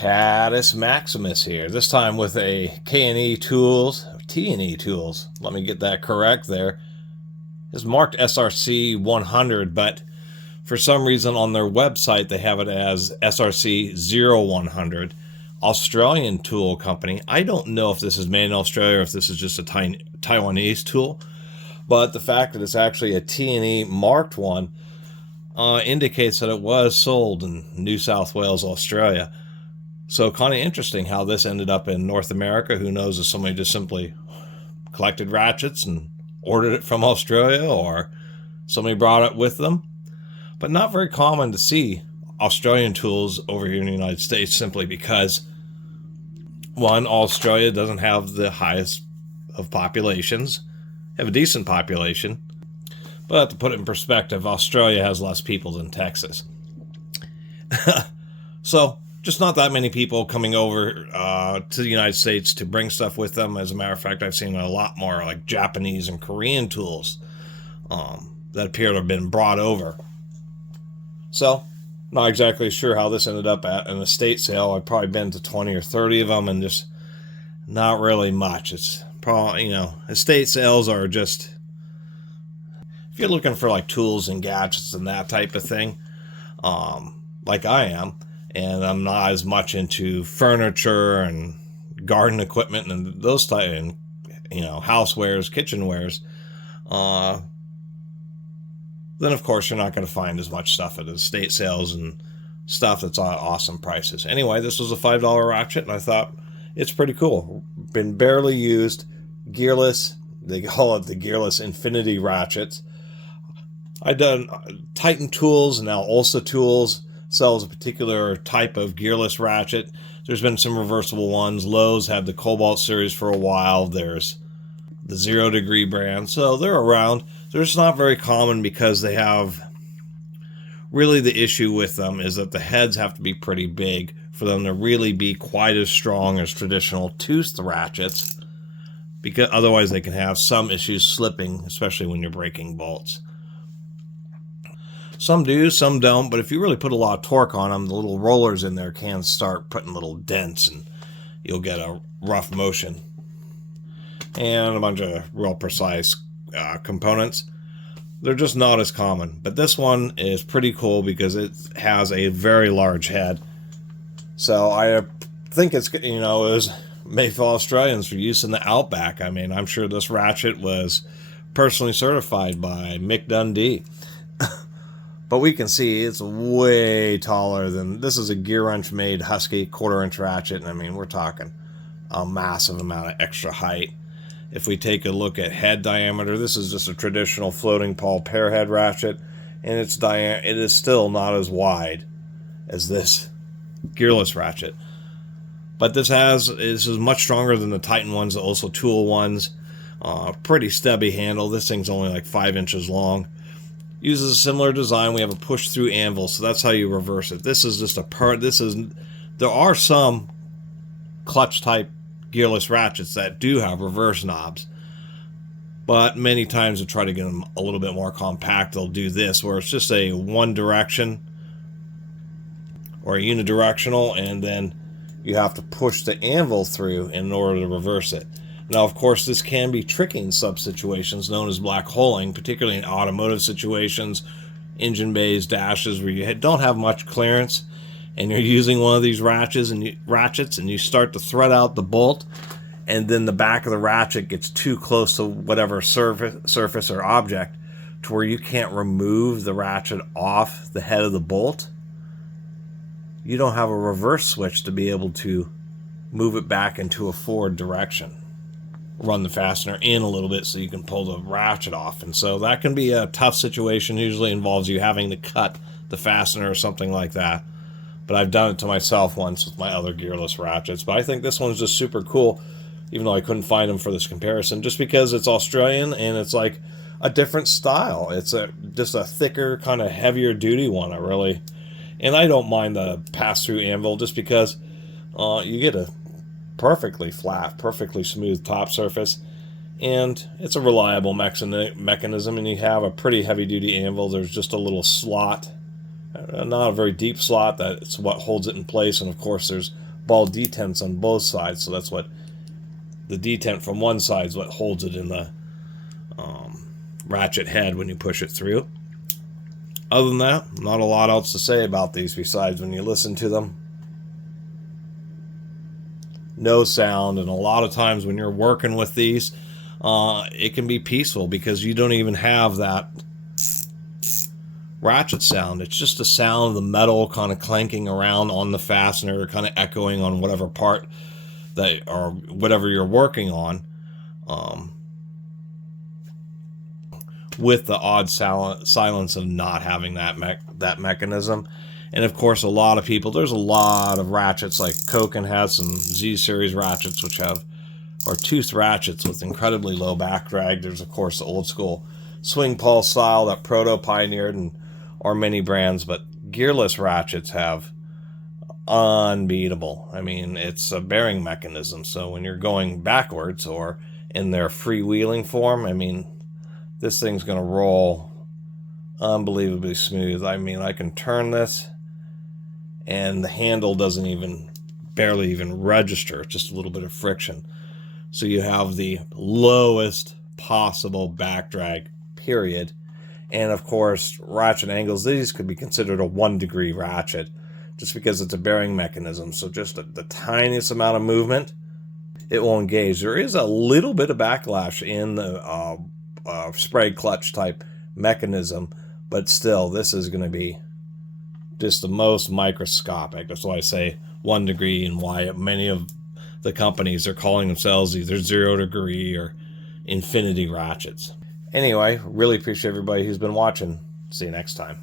Catus Maximus here, this time with a K&E Tools, T&E Tools, let me get that correct there. It's marked SRC 100, but for some reason on their website they have it as SRC 0100. Australian tool company. I don't know if this is made in Australia or if this is just a Taiwanese tool, but the fact that it's actually a T&E marked one indicates that it was sold in New South Wales, Australia. So kind of interesting how this ended up in North America. Who knows if somebody just simply collected ratchets and ordered it from Australia, or somebody brought it with them. But not very common to see Australian tools over here in the United States, simply because, one, Australia doesn't have the highest of populations. They have a decent population, but to put it in perspective, Australia has less people than Texas. So just not that many people coming over to the United States to bring stuff with them. As a matter of fact, I've seen a lot more like Japanese and Korean tools that appear to have been brought over. So, not exactly sure how this ended up at an estate sale. I've probably been to 20 or 30 of them, and just not really much. It's probably, estate sales are just, if you're looking for like tools and gadgets and that type of thing, like I am, and I'm not as much into furniture and garden equipment and those type, and housewares, kitchenwares, then of course you're not going to find as much stuff at estate sales and stuff that's on awesome prices. Anyway, this was a $5 ratchet, and I thought it's pretty cool. Been barely used, gearless. They call it the Gearless Infinity ratchets. I've done Titan Tools and now Ulsa Tools sells a particular type of gearless ratchet. There's been some reversible ones. Lowe's had the Cobalt series for a while. There's the 0 Degree brand. So they're around. They're just not very common because they have, really the issue with them is that the heads have to be pretty big for them to really be quite as strong as traditional toothed ratchets, because otherwise they can have some issues slipping, especially when you're breaking bolts. Some do, some don't, but if you really put a lot of torque on them, the little rollers in there can start putting little dents, and you'll get a rough motion. And a bunch of real precise components. They're just not as common. But this one is pretty cool because it has a very large head. So I think it's, it was made for Australians for use in the outback. I mean, I'm sure this ratchet was personally certified by Mick Dundee. But we can see it's way taller than, this is a gear wrench made Husky 1/4 inch ratchet. And I mean, we're talking a massive amount of extra height. If we take a look at head diameter, this is just a traditional floating pawl pear head ratchet, and it is still not as wide as this gearless ratchet. But this is much stronger than the Titan ones, the Ulsa Tool ones. Pretty stubby handle. This thing's only like 5 inches long. Uses a similar design. We have a push-through anvil, so that's how you reverse it. This is just a part. There are some clutch-type gearless ratchets that do have reverse knobs, but many times to try to get them a little bit more compact, they'll do this, where it's just a one direction or a unidirectional, and then you have to push the anvil through in order to reverse it. Now, of course, this can be tricky in some situations known as black holing, particularly in automotive situations, engine bays, dashes, where you don't have much clearance, and you're using one of these ratchets and you start to thread out the bolt, and then the back of the ratchet gets too close to whatever surface or object to where you can't remove the ratchet off the head of the bolt. You don't have a reverse switch to be able to move it back into a forward direction. Run the fastener in a little bit so you can pull the ratchet off. And so that can be a tough situation. Usually involves you having to cut the fastener or something like that. But I've done it to myself once with my other gearless ratchets. But I think this one's just super cool, even though I couldn't find them for this comparison, just because it's Australian and it's like a different style. It's just a thicker, kind of heavier duty one. And I don't mind the pass-through anvil just because you get a perfectly flat, perfectly smooth top surface, and it's a reliable mechanism, and you have a pretty heavy-duty anvil. There's just a little slot, not a very deep slot, that's what holds it in place, and of course there's ball detents on both sides, so that's what the detent from one side is what holds it in the ratchet head when you push it through. Other than that, not a lot else to say about these besides when you listen to them, no sound. And a lot of times when you're working with these, it can be peaceful because you don't even have that ratchet sound. It's just the sound of the metal kind of clanking around on the fastener, kind of echoing on whatever part that or whatever you're working on, with the odd silence of not having that mechanism. And of course, a lot of people, there's a lot of ratchets, like Koken has some Z series ratchets which have are toothed ratchets with incredibly low back drag. There's of course the old school swing pulse style that Proto pioneered, and or many brands, but gearless ratchets have unbeatable. I mean, it's a bearing mechanism, so when you're going backwards or in their freewheeling form, I mean, this thing's going to roll unbelievably smooth. I mean, I can turn this and the handle doesn't even barely even register, just a little bit of friction. So you have the lowest possible back drag, period. And of course, ratchet angles, these could be considered a 1 degree ratchet just because it's a bearing mechanism. So just the tiniest amount of movement, it will engage. There is a little bit of backlash in the spray clutch type mechanism, but still, this is going to be just the most microscopic. That's why I say 1 degree, and why many of the companies are calling themselves either 0 degree or infinity ratchets. Anyway, really appreciate everybody who's been watching. See you next time.